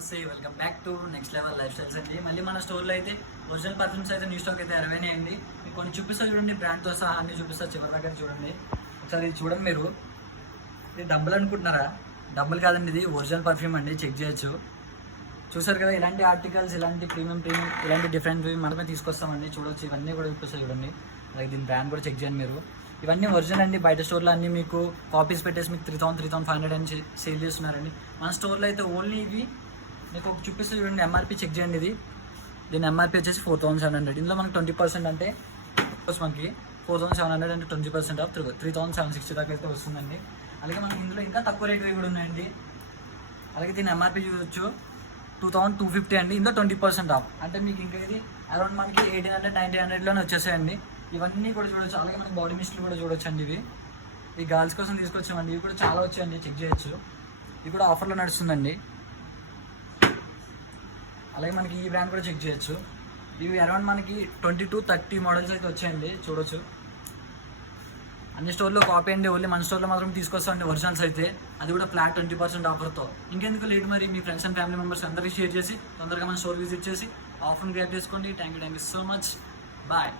నమస్తే, welcome back to next level life styles అండి. మళ్ళీ మన స్టోర్లో అయితే ఒరిజినల్ పర్ఫ్యూమ్స్ అయితే న్యూ స్టాక్ అయితే 60 అండి. మీకు కొన్ని చూపిస్తా చూడండి, బ్రాండ్తో సహా అన్ని చూపిస్తా. చివరి దగ్గర చూడండి ఒకసారి. ఇది చూడండి మీరు, ఇది డబ్బులు అనుకుంటున్నారా? డబ్బులు కాదండి, ఇది ఒరిజినల్ పర్ఫ్యూమ్ అండి. చెక్ చేయొచ్చు. చూసారు కదా, ఇలాంటి ఆర్టికల్స్, ఇలాంటి ప్రీమియం ఇలాంటి డిఫరెంట్ మనమే తీసుకొస్తామండి. చూడొచ్చు, ఇవన్నీ కూడా చూపిస్తాయి చూడండి. అలాగే దీని బ్రాండ్ కూడా చెక్ చేయండి మీరు. ఇవన్నీ ఒరిజినల్ అండి. బయట స్టోర్లో అన్నీ మీకు కాపీస్ పెట్టేసి మీకు 3,500 అని సేల్ చేస్తున్నారండి. మన స్టోర్లో అయితే ఓన్లీ ఇవి మీకు ఒక చూపిస్తే చూడండి. ఎంఆర్పీ చెక్ చేయండి. దీని ఎంఆర్పీ వచ్చేసి 4,700. ఇందులో మనకి 20% అంటే మనకి 4,700 అంటే 20% ఆఫ్ 3,760 దాకా అయితే వస్తుందండి. అలాగే మనకి ఇందులో ఇంకా తక్కువ రేట్వి కూడా ఉన్నాయండి. అలాగే దీని ఎంఆర్పీ చూడొచ్చు 2,250 అండి. ఇందులో 20% ఆఫ్ అంటే మీకు ఇంకా ఇది అరౌండ్ మనకి 1,800 1,900లోనే వచ్చేసాయండి. ఇవన్నీ కూడా చూడొచ్చు. అలాగే మనకి బాడీ మిస్ట్లు కూడా చూడొచ్చు అండి. ఇవి గర్ల్స్ కోసం తీసుకొచ్చామండి. ఇవి కూడా చాలా వచ్చాయండి, చెక్ చేయొచ్చు. ఇవి కూడా ఆఫర్లో నడుస్తుందండి. అలాగే మనకి ఈ బ్రాండ్ కూడా చెక్ చేయొచ్చు. ఇవి అరౌండ్ మనకి 20-30 మోడల్స్ అయితే వచ్చాయండి, చూడొచ్చు. అన్ని స్టోర్లో కాపీ అండి, ఓన్లీ మన స్టోర్లో మాత్రం తీసుకొస్తామండి ఒరిజినల్స్ అయితే. అది కూడా ఫ్లాట్ 20% ఆఫర్తో. ఇంకెందుకు లేట్, మరి మీ ఫ్రెండ్స్ అండ్ ఫ్యామిలీ మెంబర్స్ అందరికీ షేర్ చేసి తొందరగా మన స్టోర్ విజిట్ చేసి ఆఫర్ని గ్రాప్ చేసుకోండి. Thank you so much. Bye.